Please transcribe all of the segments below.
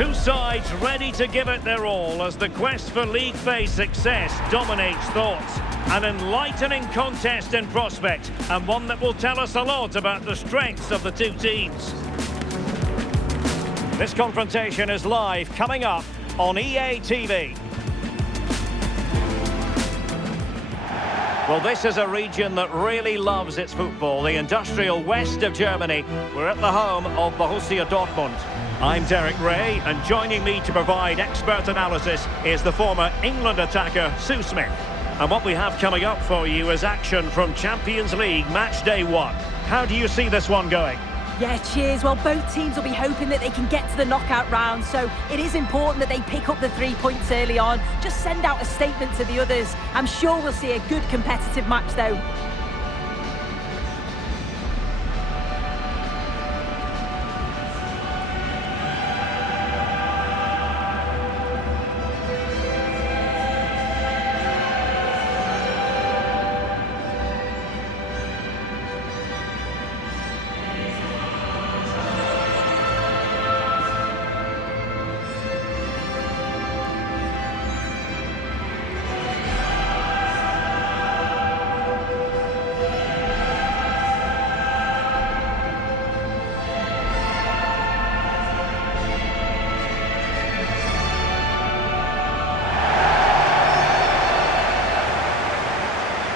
Two sides ready to give it their all as the quest for league phase success dominates thoughts. An enlightening contest in prospect, and one that will tell us a lot about the strengths of the two teams. This confrontation is live, coming up on EA TV. Well, this is a region that really loves its football, the industrial west of Germany. We're at the home of Borussia Dortmund. I'm Derek Ray, and joining me to provide expert analysis is the former England attacker, Sue Smith. And what we have coming up for you is action from Champions League Matchday 1. How do you see this one going? Yeah, cheers. Well, both teams will be hoping that they can get to the knockout round, so it is important that they pick up the 3 points early on. Just send out a statement to the others. I'm sure we'll see a good competitive match, though.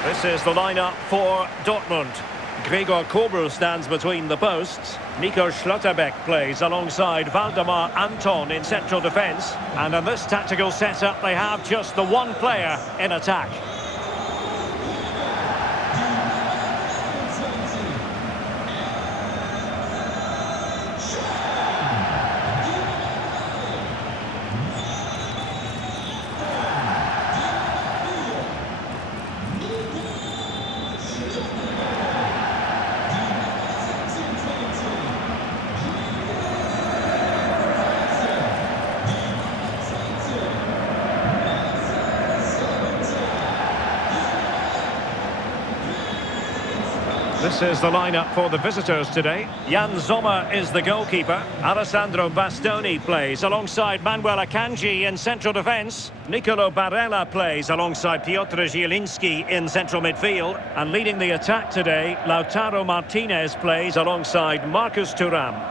This is the lineup for Dortmund. Gregor Kobel stands between the posts. Nico Schlotterbeck plays alongside Waldemar Anton in central defence. And in this tactical setup, they have just the one player in attack. This is the lineup for the visitors today. Jan Sommer is the goalkeeper. Alessandro Bastoni plays alongside Manuel Akanji in central defence. Nicolò Barella plays alongside Piotr Zielinski in central midfield. And leading the attack today, Lautaro Martínez plays alongside Marcus Thuram.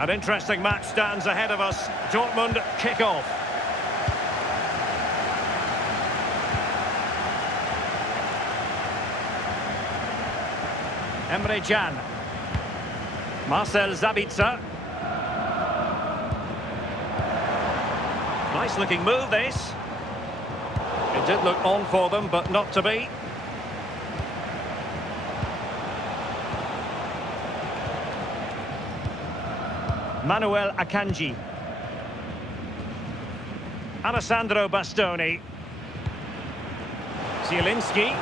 An interesting match stands ahead of us. Dortmund kick off. Emre Can. Marcel Sabitzer. Nice looking move, this. It did look on for them, but not to be. Manuel Akanji. Alessandro Bastoni. Zielinski.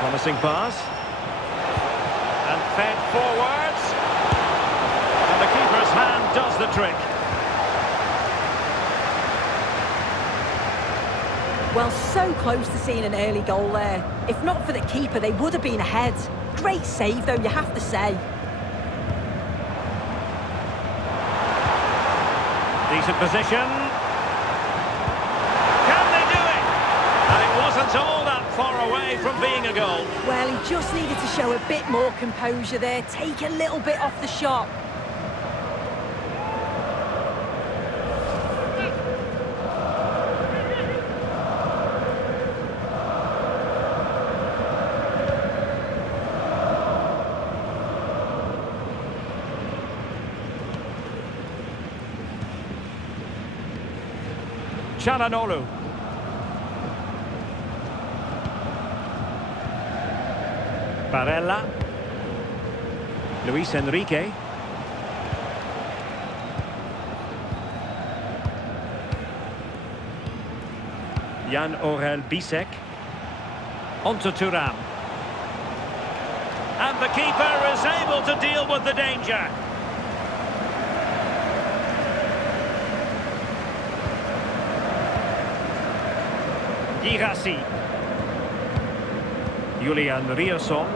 Promising pass. And fed forwards. And the keeper's hand does the trick. Well, so close to seeing an early goal there. If not for the keeper, they would have been ahead. Great save, though, you have to say. Decent position. Can they do it? And it wasn't all that far away from being a goal. Well, he just needed to show a bit more composure there, take a little bit off the shot. Çalhanoğlu. Barella. Luis Enrique. Jan-Orel Bisek. Onto Thuram. And the keeper is able to deal with the danger. Guirassy. Julian Riasson.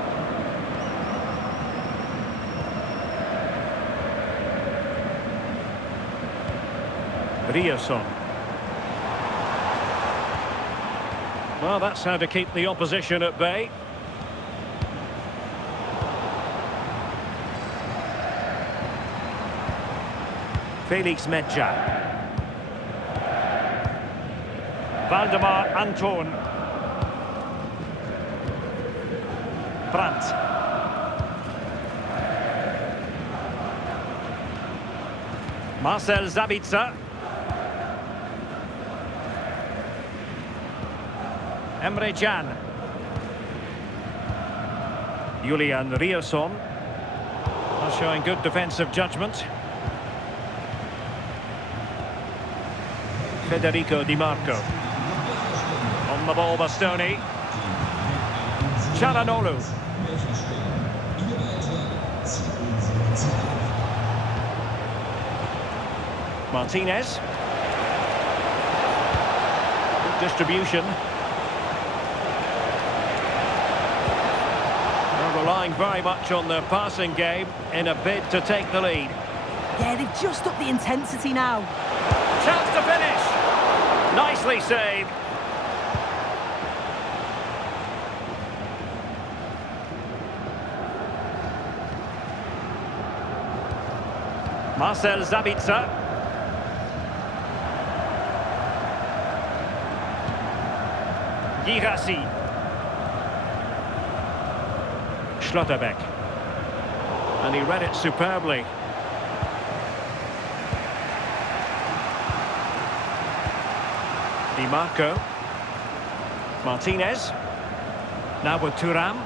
Riasson. Well, that's how to keep the opposition at bay. Felix Medja. Valdemar Anton. Brandt. Marcel Sabitzer. Emre Can. Julian Riasson. Showing good defensive judgment. Federico Di Marco. On the ball, Bastoni. Çalhanoğlu. Martínez. Good distribution. They're relying very much on their passing game in a bid to take the lead. Yeah, they've just upped the intensity now. Chance to finish. Nicely saved. Marcel Sabitzer. Guirassy. Schlotterbeck. And he read it superbly. Di Marco. Martínez. Now with Thuram.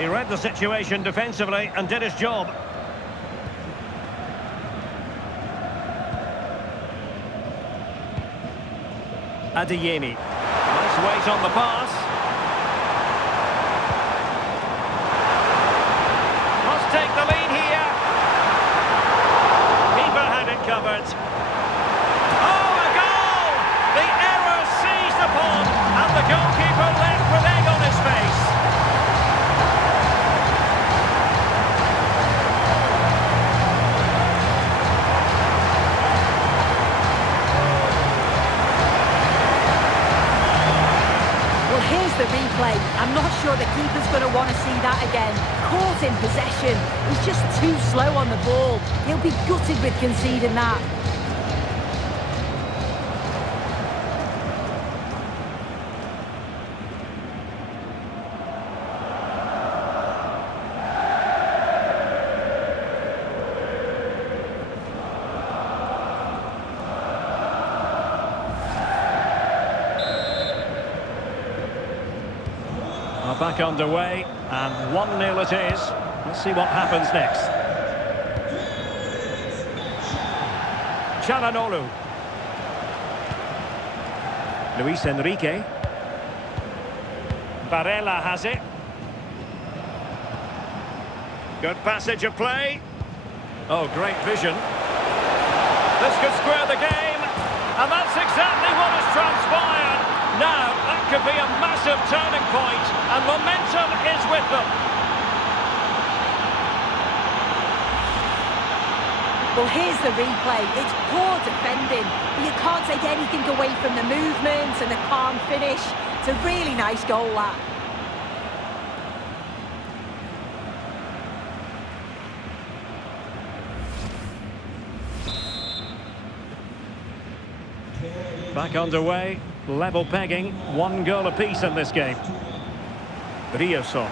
He read the situation defensively and did his job. Adeyemi. Nice weight on the pass. Must take the lead here. Keeper had it covered. Oh, a goal! The error seized upon, and the goalkeeper left with egg on his face. Here's the replay. I'm not sure the keeper's going to want to see that again. Caught in possession. He's just too slow on the ball. He'll be gutted with conceding that. Back underway, and 1-0 it is. Let's see what happens next. Çalhanoğlu. Luis Enrique. Barella has it. Good passage of play. Oh, great vision. This could square the game, and that's exactly what has transpired. Now, that could be a massive turning point, and momentum is with them. Well, here's the replay. It's poor defending, but you can't take anything away from the movement and the calm finish. It's a really nice goal, that. Back underway. Level pegging, 1 goal apiece in this game. Riasson.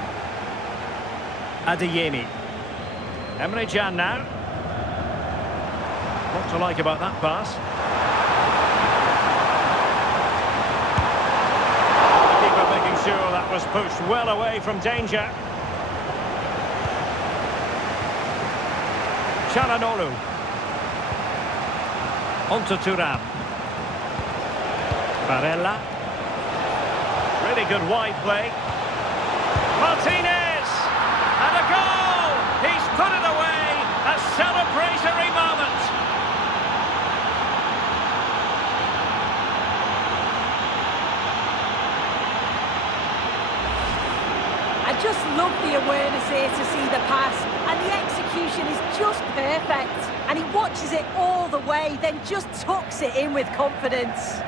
Adeyemi. Emre Can now. What to like about that pass? The keeper making sure that was pushed well away from danger. Çalhanoğlu. On to Thuram. Barella. Really good wide play. Martínez! And a goal! He's put it away! A celebratory moment! Love the awareness here to see the pass, and the execution is just perfect. And he watches it all the way, then just tucks it in with confidence.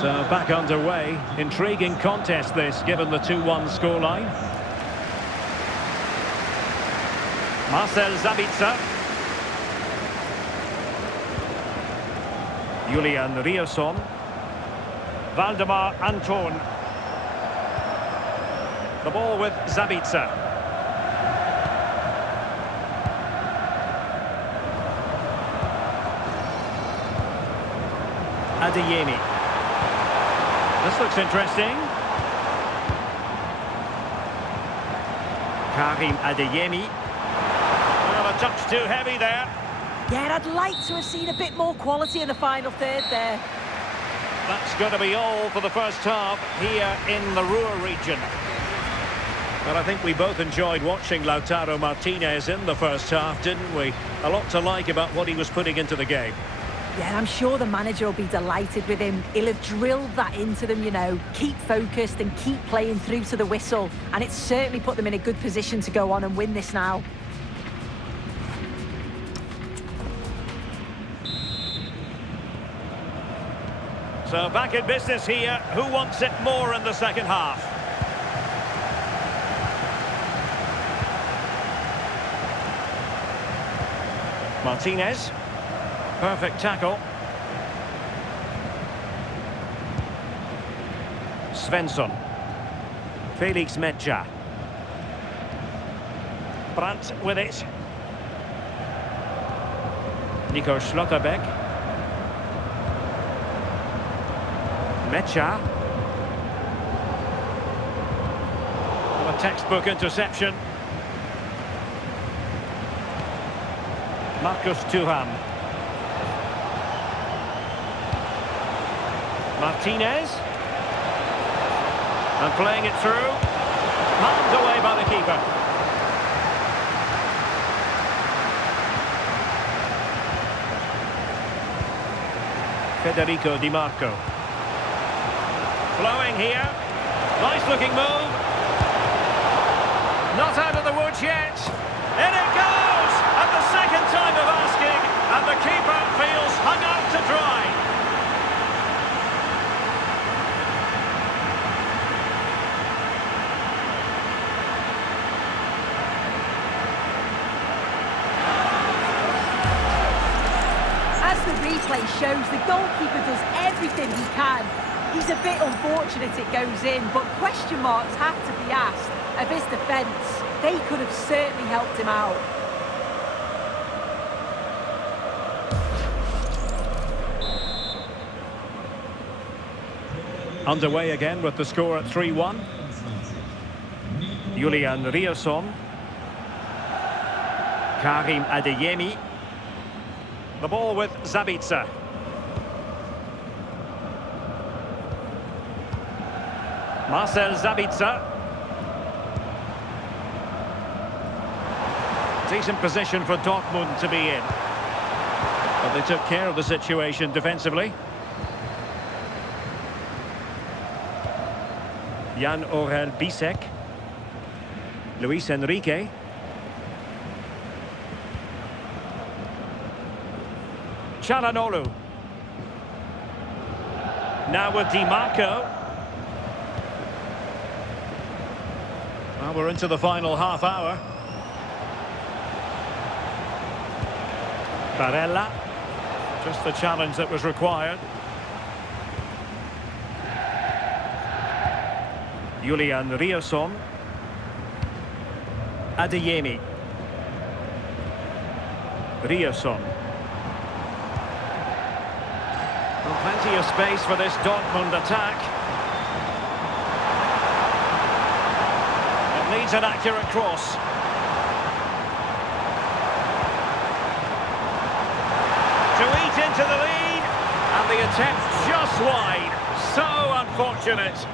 So back underway. Intriguing contest this, given the 2-1 scoreline. Marcel Sabitzer. Julian Riosson. Valdemar Anton. The ball with Sabitzer. Adeyemi. This looks interesting. Karim Adeyemi. Well, a touch too heavy there. Yeah, I'd like to have seen a bit more quality in the final third there. That's going to be all for the first half here in the Ruhr region. But I think we both enjoyed watching Lautaro Martínez in the first half, didn't we? A lot to like about what he was putting into the game. Yeah, I'm sure the manager will be delighted with him. He'll have drilled that into them, you know. Keep focused and keep playing through to the whistle. And it's certainly put them in a good position to go on and win this now. So back in business here. Who wants it more in the second half? Martinez. Perfect tackle. Svensson. Felix Metsä. Brandt with it. Nico Schlotterbeck. Metsä. Well, a textbook interception. Marcus Thuram. Martinez. And playing it through. Palmed away by the keeper. Federico Di Marco. Flowing here. Nice looking move. Not out of the woods yet. In it goes! At the second time of asking. And the keeper feels hung out to dry. As the replay shows, the goalkeeper does everything he can. He's a bit unfortunate it goes in, but question marks have to be asked of his defence. They could have certainly helped him out. Underway again with the score at 3-1. Julian Riosson. Karim Adeyemi. The ball with Sabitzer. Marcel Sabitzer. Decent position for Dortmund to be in. But they took care of the situation defensively. Jan Orel Bisek. Luis Enrique. Çalhanoğlu. Now with Di Marco. Well, we're into the final half hour. Barella. Just the challenge that was required. Julian Riosson. Adeyemi. Riosson. Well, plenty of space for this Dortmund attack. It needs an accurate cross. To eat into the lead, and the attempt just wide. So unfortunate.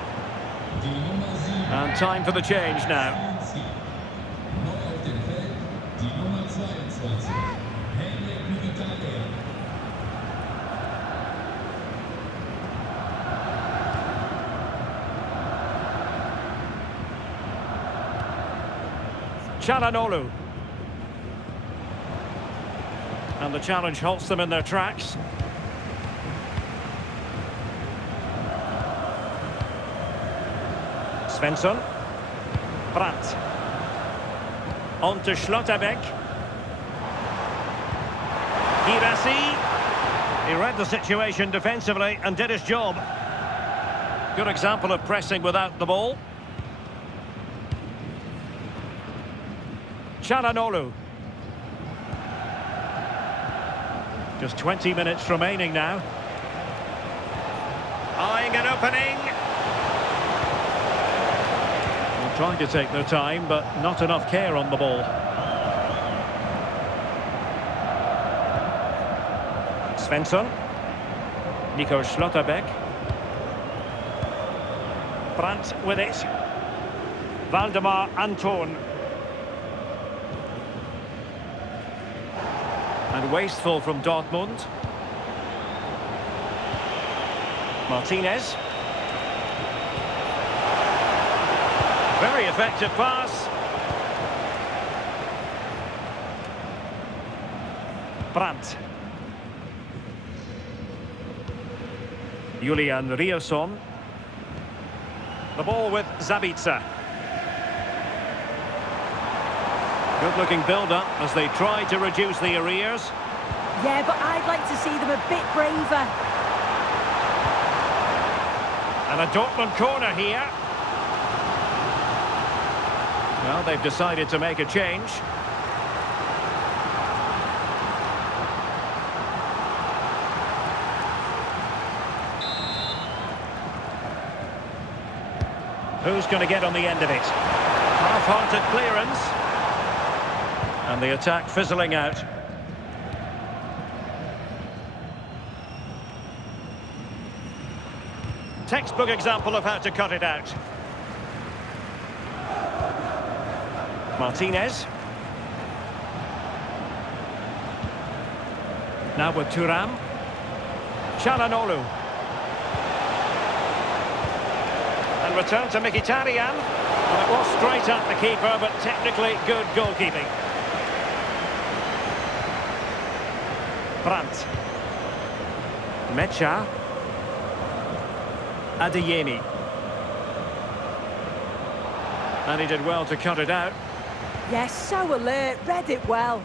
And time for the change now. Çalhanoğlu. And the challenge halts them in their tracks. Svensson. Brandt. On to Schlotterbeck. Guirassy. He read the situation defensively and did his job. Good example of pressing without the ball. Çalhanoğlu. Just 20 minutes remaining now. Eyeing an opening. They're trying to take their time, but not enough care on the ball. Svensson. Nico Schlotterbeck. Brandt with it. Valdemar Anton. And wasteful from Dortmund. Martínez. Very effective pass. Brandt. Julian Riosson. The ball with Zabitzer. Good-looking build-up as they try to reduce the arrears. Yeah, but I'd like to see them a bit braver. And a Dortmund corner here. Well, they've decided to make a change. Who's going to get on the end of it? Half-hearted clearance. And the attack fizzling out. Textbook example of how to cut it out. Martínez. Now with Thuram. Çalhanoğlu. And return to Mkhitaryan. Well, it was straight at the keeper, but technically good goalkeeping. Brandt. Mecha. Adeyemi. And he did well to cut it out. Yes, so alert, read it well.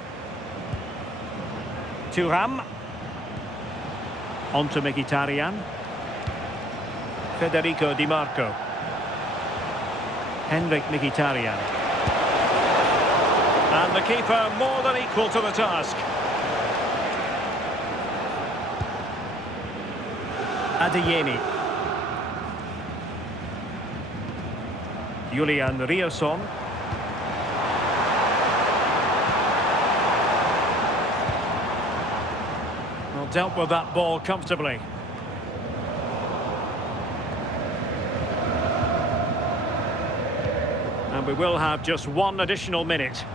Thuram. On to Mkhitaryan. Federico Di Marco. Henrik Mkhitaryan. And the keeper more than equal to the task. Adeyemi. Julian Riosson. Well, dealt with that ball comfortably. And we will have just one additional minute.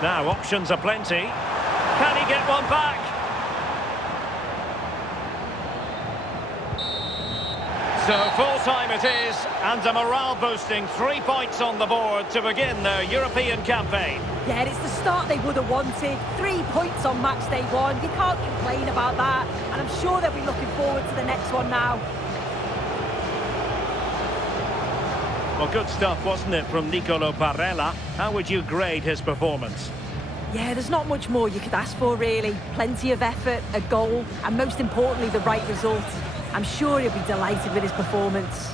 Now, options are plenty. Can he get one back? So full-time it is, and a morale-boosting 3 points on the board to begin their European campaign. Yeah, it's the start they would have wanted. 3 points on match day one. You can't complain about that. And I'm sure they'll be looking forward to the next one now. Well, good stuff, wasn't it, from Nicolò Barella? How would you grade his performance? Yeah, there's not much more you could ask for, really. Plenty of effort, a goal, and most importantly, the right result. I'm sure he'll be delighted with his performance.